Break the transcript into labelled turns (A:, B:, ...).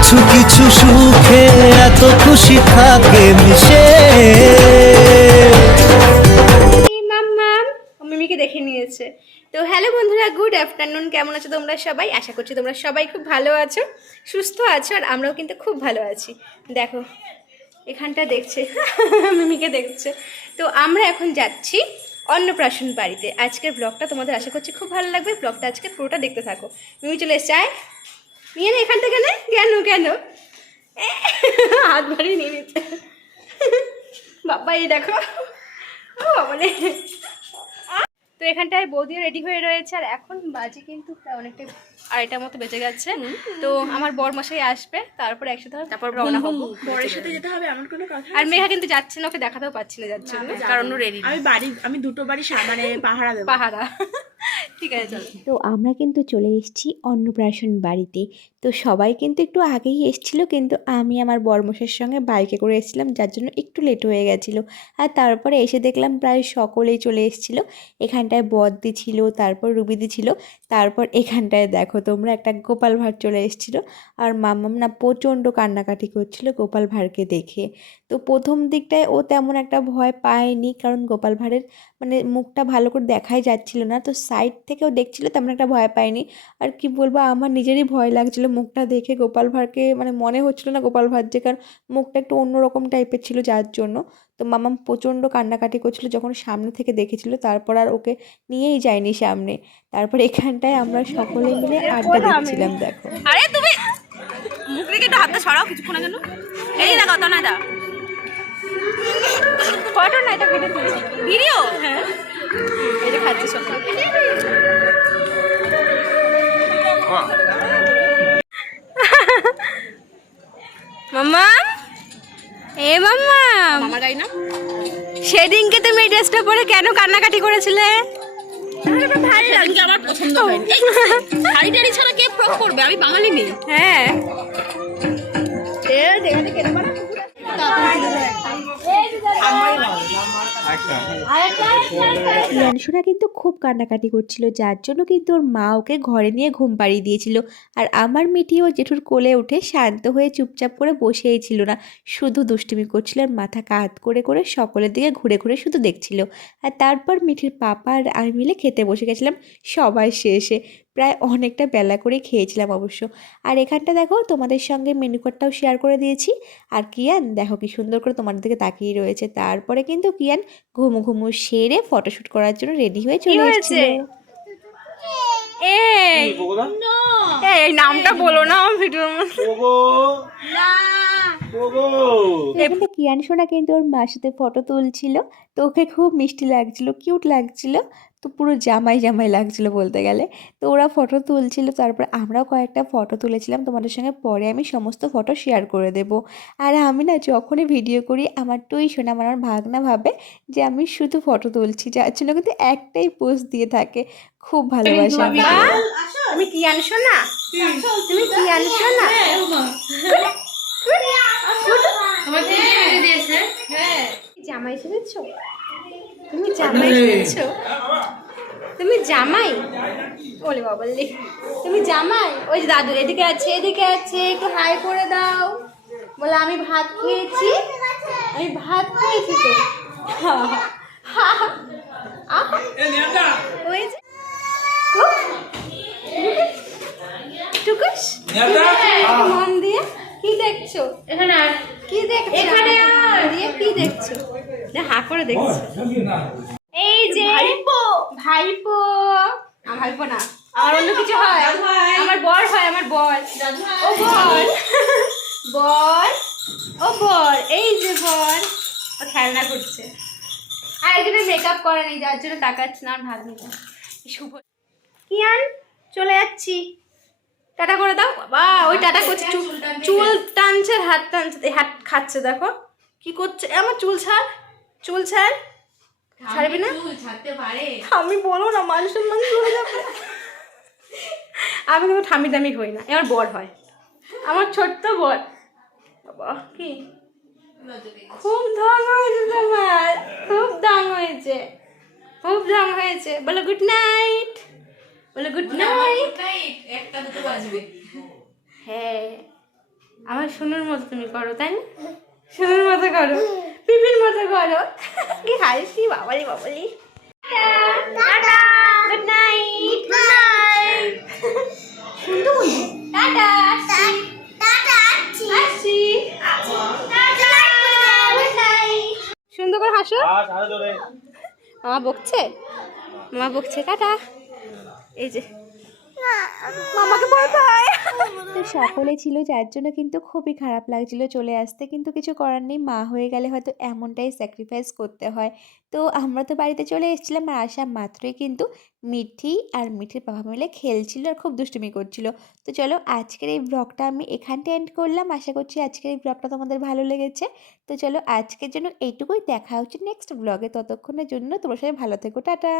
A: কিছু কিছু সুখে এত খুশি থাকে মিশে।
B: মিমিকে দেখে নিয়েছে। তো হ্যালো বন্ধুরা, গুড আফটারনুন। কেমন আছো তোমরা সবাই? আশা করছি তোমরা সবাই খুব ভালো আছো, সুস্থ আছো, আর আমরাও কিন্তু খুব ভালো আছি। দেখো, এখানটা দেখছে, মিমিকে দেখছে। তো আমরা এখন যাচ্ছি অন্নপ্রাশন বাড়িতে। আজকের ব্লগটা তোমাদের আশা করছি খুব ভালো লাগবে। ব্লগটা আজকে পুরোটা দেখতে থাকো। মিমি চলে আয়। নিয়ে নে এখান থেকে নে। কেন কেন? হাত বাড়িয়ে নিয়ে নিচ্ছে। বাবা এই দেখো। ও মানে তো এখানটায় বৌদিও রেডি হয়ে রয়েছে আর এখন বাজে কিন্তু অনেকটা আড়াইটার মতো বেজে গেছে। তো আমার বর মশাই আসবে তারপরে একসাথে তারপর রওনা হব।
C: বরের সাথে যেতে হবে এমন কোনো কথা
B: আর মেঘা কিন্তু যাচ্ছে না ওকে দেখাতেও পাচ্ছি না যাচ্ছে কারণ রেডি
C: আমি বাড়ি আমি দুটো বাড়ি মানে পাহারা দেবো।
B: পাহারা। ঠিক আছে
D: তো আমরা কিন্তু চলে এসেছি অন্নপ্রাশন বাড়িতে। তো সবাই কিন্তু একটু আগেই এসেছিল, কিন্তু আমি আমার বর্মশের সঙ্গে বাইকে করে এসেছিলাম, যার জন্য একটু লেট হয়ে গেছিল। আর তারপরে এসে দেখলাম প্রায় সকলেই চলে এসেছিল। এখানটায় বদ্দি ছিল, তারপর রুবিদি ছিল, তারপর এখানটায় দেখো তোমরা একটা গোপাল ভাঁড় চলে এসেছিল। আর মাম্মাম না প্রচণ্ড কান্নাকাটি করছিল গোপাল ভাঁড়কে দেখে। তো প্রথম দিকটায় ও তেমন একটা ভয় পায়নি, কারণ গোপাল ভাঁড়ের মানে মুখটা ভালো করে দেখাই যাচ্ছিল না। তো সাইড থেকেও দেখছিল তেমন একটা ভয় পায়নি। আর কি বলব আমার নিজেরই ভয় লাগছিল মুখটা দেখে। গোপাল ভাঁড়কে মানে মনে হচ্ছিল না গোপাল ভাঁড় যে কারণ মুখটা একটু অন্যরকম টাইপের ছিল যার জন্য। তো মামাম প্রচণ্ড কান্নাকাটি করছিল যখন সামনে থেকে দেখেছিল তারপর আর ওকে নিয়েই যায়নি সামনে। তারপর এখানটায় আমরা সকলে মিলে আড্ডা দিচ্ছিলাম দেখো।
B: আরে তুমি মুখ রেখে একটু হাতটা সরাও কিছুক্ষণের জন্য এই দেখো ফটো না এটা ভিডিও ভিডিও? হ্যাঁ। খাচ্ছে মাম্মা? এ মাম্মা।
C: আমার গাড়ি না?
B: সেদিনকে তুমি এই ড্রেসটা পরে কেন কান্নাকাটি করেছিলে?
C: ভালো লাগে আমার পছন্দ হয়নি। শাড়ি ছাড়া কে ফ্রক করবে? আমি বাঙালি মেয়ে
B: হ্যাঁ।
D: রিয়ানসোনা কিন্তু খুব কান্নাকাটি করছিল, যার জন্য কিন্তু ওর মা ওকে ঘরে নিয়ে ঘুম পাড়িয়ে দিয়েছিল। আর আমার মিঠি ও জেঠুর কোলে উঠে শান্ত হয়ে চুপচাপ করে বসেই ছিল না। শুধু দুষ্টুমি করছিল আর মাথা কাত করে করে সকলের দিকে ঘুরে ঘুরে শুধু দেখছিল। আর তারপর মিঠির পাপা আর আমি মিলে খেতে বসে গেছিলাম সবাই শেষে। প্রায় অনেকটা বেলা করে খেয়েছিলাম অবশ্য। আর এখানটা দেখো তোমাদের সঙ্গে মেনু কার্ডটাও শেয়ার করে দিয়েছি। আর কিয়ান দেখো কি সুন্দর করে তোমাদের দিকে তাকিয়ে রয়েছে। তারপরে কিন্তু কিয়ান ঘুমু ঘুমু সেরে ফটোশ্যুট করার জন্য রেডি হয়ে চলে? এসেছিল।
B: এই এই, নামটা বলো না ভিডিওর মধ্যে।
D: এখানে কিয়ান সোনা কিন্তু ওর মার সাথে ফটো তুলছিল। তো ওকে খুব মিষ্টি লাগছিল কিউট লাগছিল। তো পুরো জামাই জামাই লাগছিল বলতে গেলে। তো ওরা ফটো তুলছিল তারপর আমরাও কয়েকটা ফটো তুলেছিলাম। তোমাদের সঙ্গে পরে আমি সমস্ত ফটো শেয়ার করে দেব। আর আমি না যখনই ভিডিও করি আমার টুই শোনা আমার ভাগনা ভাবে যে আমি শুধু ফটো তুলছি। যার জন্য কিন্তু একটাই পোস্ট দিয়ে থাকে। খুব ভালোবাসে।
B: তুমি কি আনছো না? তুমি কি আনছো না? জামাই শুনেছো তুমি জামাই শুনেছো তুমি জামাই? বলে বাবা তুমি জামাই? ওই যে দাদু এদিকে আছে এদিকে আছে একটু হাই করে দাও। বলে আমি ভাত খেয়েছি। আমি ভাত খেয়েছি তো। আহ, ওই যে টুকুস একটু মন দিয়ে কি দেখছ? এখানে কি দেখছ? এখানে দিয়ে কি দেখছ? না হা করে দেখছ। এই যে ভাইপো। ভাইপো। আমার ভাইপো না। আমার অন্য কিছু হয়? আমার বর হয় আমার বর। ও বর। বর। ও বর। এই যে বর। ও খেলনা করছে। আর একজনের মেকআপ করেনি যার জন্য তাকাচ্ছে না আর ভাগ নিতে শুভ কিয়ান চলে যাচ্ছি। টাটা করে দাও। বাবা ওই টাটা করছে চুল চুল টানছে। হাত টানছে হাত খাচ্ছে দেখো। কি করছে? আমার চুল ছাড় চুল ছাড়। ছাড়বি না? আমি বলো না মানুষের মানুষ চলে যাবে। আমি কিন্তু ঠামি দামি হই না এবার বর হয়। আমার ছোট্ট বর। বাবা কি? খুব ঢং হয়েছে তোমার খুব ঢং হয়েছে খুব ঢং হয়েছে। বলো গুড নাইট বলো গুড নাইট
C: একটা দুটো বাজবে।
B: হ্যাঁ আমার সোনার মতো তুমি করো তাই না? সোনার মতো করো পিপির মতো করো। কি হাসি বাবালি বাবালি। Tata. Good night good night শুনতে বলি টাটা সুন্দর করে হাসো। মামা বকছে? মামা বকছে টাটা। এই যে। মামাকে ভয় পায়
D: তো সকলে ছিল যার জন্য কিন্তু খুবই খারাপ লাগছিল চলে আসতে কিন্তু কিছু করার নেই। মা হয়ে গেলে হয়তো এমনটাই স্যাক্রিফাইস করতে হয়। তো আমরা তো বাড়িতে চলে এসেছিলাম আর আসা মাত্রই কিন্তু মিঠি আর মিঠির বাবা মিলে খেলছিল আর খুব দুষ্টুমি করছিল। তো চলো আজকের এই ব্লগটা আমি এখানটা এন্ড করলাম। আশা করছি আজকের এই ব্লগটা তোমাদের ভালো লেগেছে। তো চলো আজকের জন্য এইটুকুই। দেখা হচ্ছে নেক্সট ব্লগে ততক্ষণের জন্য তোমার সবাই ভালো থেকো। টাটা।